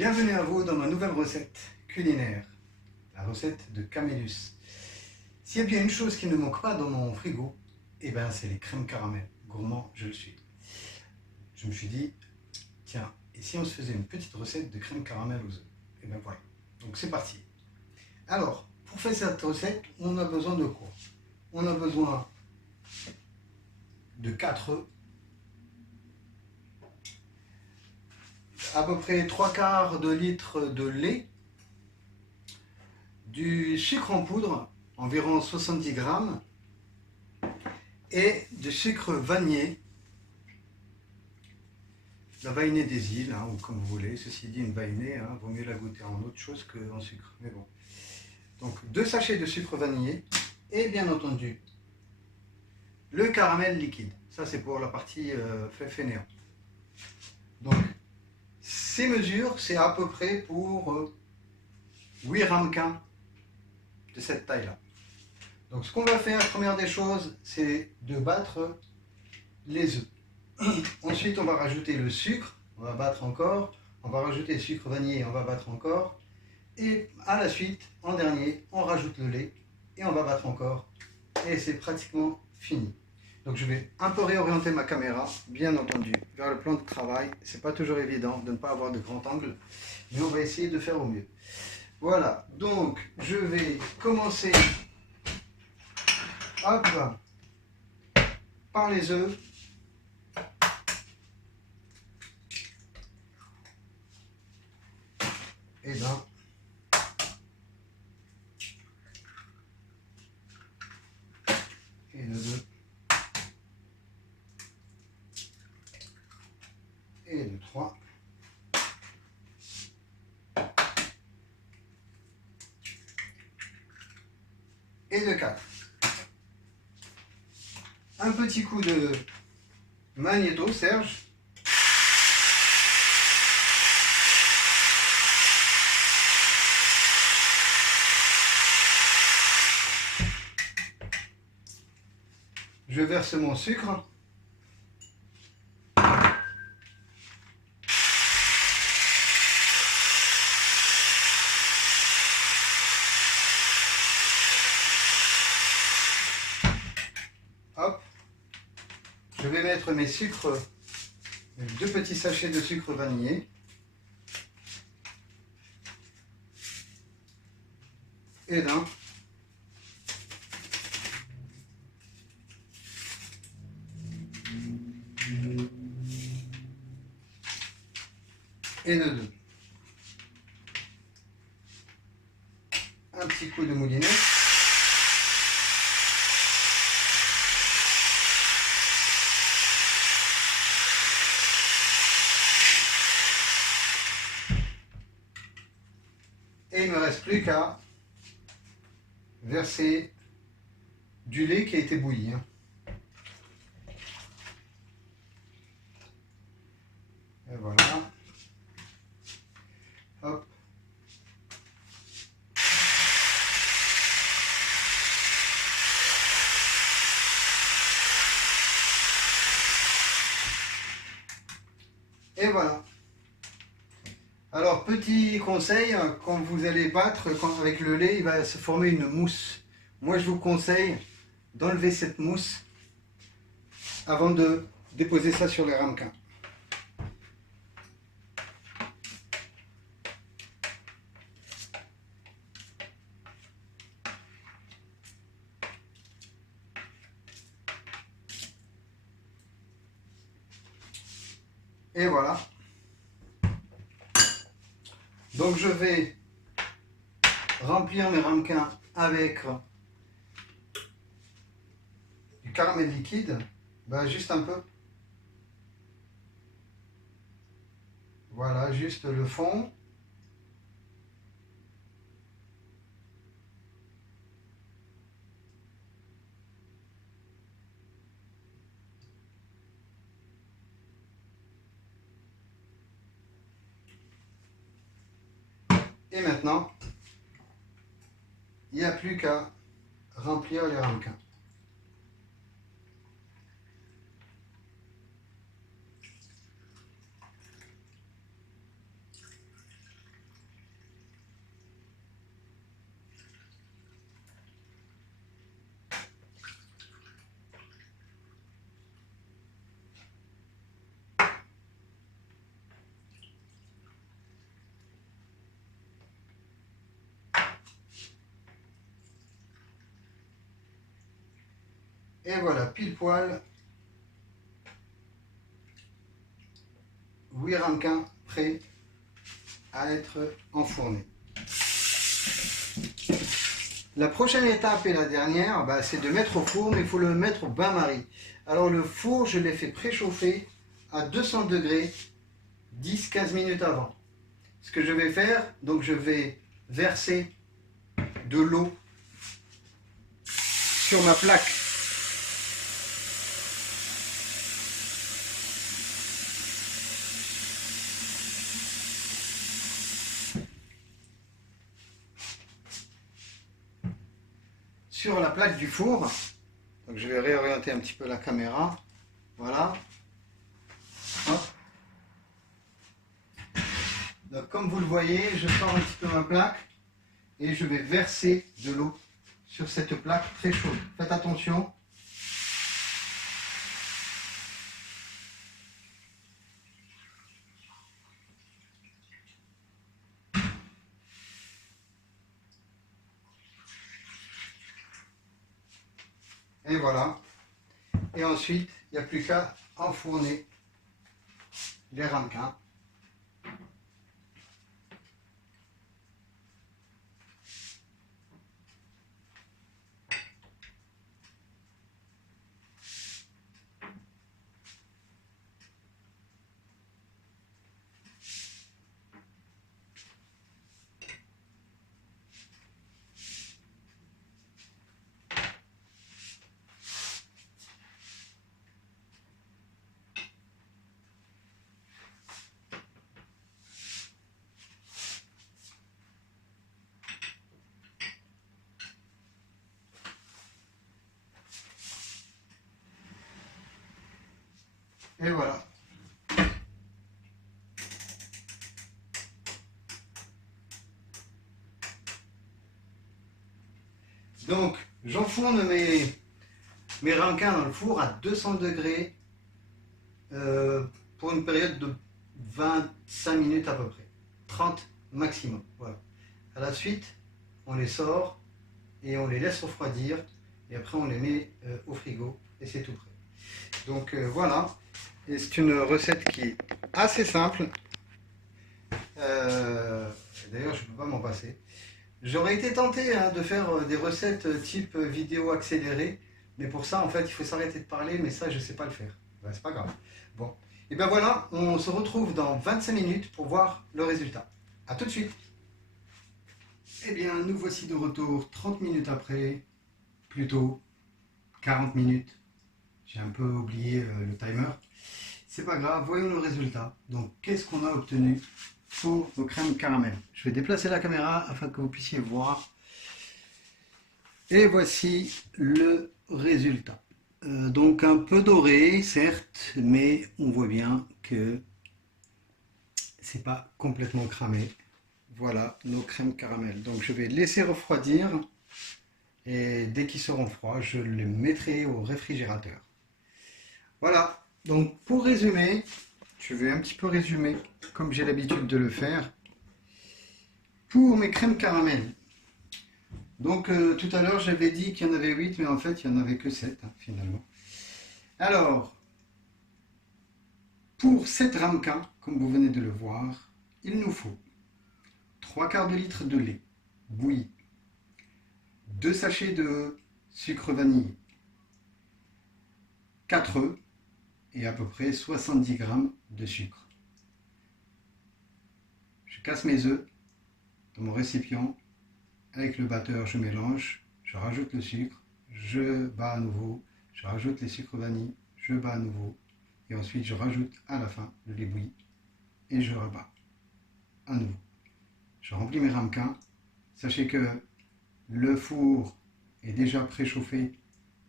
Bienvenue à vous dans ma nouvelle recette culinaire, la recette de Camélus. S'il y a bien une chose qui ne manque pas dans mon frigo, eh ben c'est les crèmes caramel. Gourmand, je le suis. Je me suis dit, tiens, et si on se faisait une petite recette de crème caramel aux œufs? Et ben voilà, donc c'est parti. Alors, pour faire cette recette, on a besoin de quoi? On a besoin de 4 œufs, à peu près 3/4 de litre de lait, du sucre en poudre, environ 70 grammes, et du sucre vanillé, la vainée des îles, ou comme vous voulez. Ceci dit, une vainée, vaut mieux la goûter en autre chose qu'en sucre, mais bon. Donc 2 sachets de sucre vanillé, et bien entendu, le caramel liquide. Ça c'est pour la partie fait fainéant. Donc, ces mesures, c'est à peu près pour 8 ramequins de cette taille-là. Donc ce qu'on va faire, première des choses, c'est de battre les œufs. Ensuite, on va rajouter le sucre, on va battre encore. On va rajouter le sucre vanillé, on va battre encore. Et à la suite, en dernier, on rajoute le lait et on va battre encore. Et c'est pratiquement fini. Donc je vais un peu réorienter ma caméra, bien entendu, vers le plan de travail. C'est pas toujours évident de ne pas avoir de grand angle, mais on va essayer de faire au mieux. Voilà, donc je vais commencer par les œufs. Et là, et le 2, et le 3, et le 4. Un petit coup de magnéto, Serge. Je verse mon sucre. Hop. Je vais mettre mes sucres, 2 petits sachets de sucre vanillé. Et là. Et le 2. Un petit coup de moulinet. Et il ne me reste plus qu'à verser du lait qui a été bouilli. Et voilà. Hop. Et voilà. Alors, petit conseil, quand vous allez battre avec le lait, il va se former une mousse. Moi, je vous conseille d'enlever cette mousse avant de déposer ça sur les ramequins. Et voilà. Donc je vais remplir mes ramequins avec du caramel liquide, juste un peu. Voilà, juste le fond. Et maintenant, il n'y a plus qu'à remplir les ramequins. Et voilà, pile poil, 8 ramequins prêts à être enfournés. La prochaine étape et la dernière, c'est de mettre au four, mais il faut le mettre au bain-marie. Alors le four, je l'ai fait préchauffer à 200 degrés 10-15 minutes avant. Ce que je vais faire, donc je vais verser de l'eau sur ma plaque. Sur la plaque du four. Donc je vais réorienter un petit peu la caméra. Voilà. Hop. Donc comme vous le voyez, je sors un petit peu ma plaque et je vais verser de l'eau sur cette plaque très chaude. Faites attention. Et voilà. Et ensuite, il n'y a plus qu'à enfourner les ramequins. Et voilà. Donc, j'enfourne mes ramequins dans le four à 200 degrés pour une période de 25 minutes à peu près. 30 maximum. Voilà. À la suite, on les sort et on les laisse refroidir. Et après, on les met au frigo et c'est tout prêt. Donc voilà. Et c'est une recette qui est assez simple. D'ailleurs, je ne peux pas m'en passer. J'aurais été tenté de faire des recettes type vidéo accélérée, mais pour ça, en fait, il faut s'arrêter de parler, mais ça, je ne sais pas le faire. Ben, c'est pas grave. Bon, et bien voilà, on se retrouve dans 25 minutes pour voir le résultat. A tout de suite. Eh bien, nous voici de retour 30 minutes après, plutôt 40 minutes. J'ai un peu oublié le timer. C'est pas grave, voyons le résultat. Donc, qu'est-ce qu'on a obtenu pour nos crèmes caramel? Je vais déplacer la caméra afin que vous puissiez voir. Et voici le résultat. Donc un peu doré, certes, mais on voit bien que c'est pas complètement cramé. Voilà nos crèmes caramel. Donc je vais laisser refroidir et dès qu'ils seront froids, je les mettrai au réfrigérateur. Voilà. Donc pour résumer, je vais un petit peu résumer comme j'ai l'habitude de le faire. Pour mes crèmes caramel, donc tout à l'heure j'avais dit qu'il y en avait 8, mais en fait il n'y en avait que 7 finalement. Alors, pour 7 ramequins, comme vous venez de le voir, il nous faut 3/4 de litre de lait bouilli, 2 sachets de sucre vanillé, 4 œufs et à peu près 70 g de sucre. Je casse mes œufs dans mon récipient. Avec le batteur, je mélange, je rajoute le sucre, je bats à nouveau, je rajoute les sucres vanille, je bats à nouveau, et ensuite je rajoute à la fin le lait bouilli et je rebats à nouveau. Je remplis mes ramequins. Sachez que le four est déjà préchauffé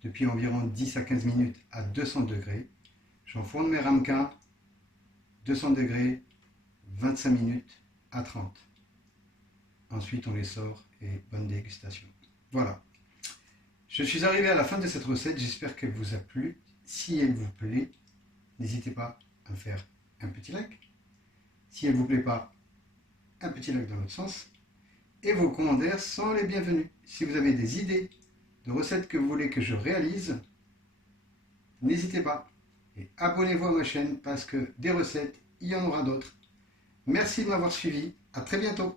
depuis environ 10 à 15 minutes à 200 degrés. J'enfourne mes ramequins, 200 degrés, 25 minutes à 30. Ensuite, on les sort et bonne dégustation. Voilà. Je suis arrivé à la fin de cette recette. J'espère qu'elle vous a plu. Si elle vous plaît, n'hésitez pas à me faire un petit like. Si elle ne vous plaît pas, un petit like dans l'autre sens. Et vos commentaires sont les bienvenus. Si vous avez des idées de recettes que vous voulez que je réalise, n'hésitez pas. Et abonnez-vous à ma chaîne parce que des recettes, il y en aura d'autres. Merci de m'avoir suivi. À très bientôt.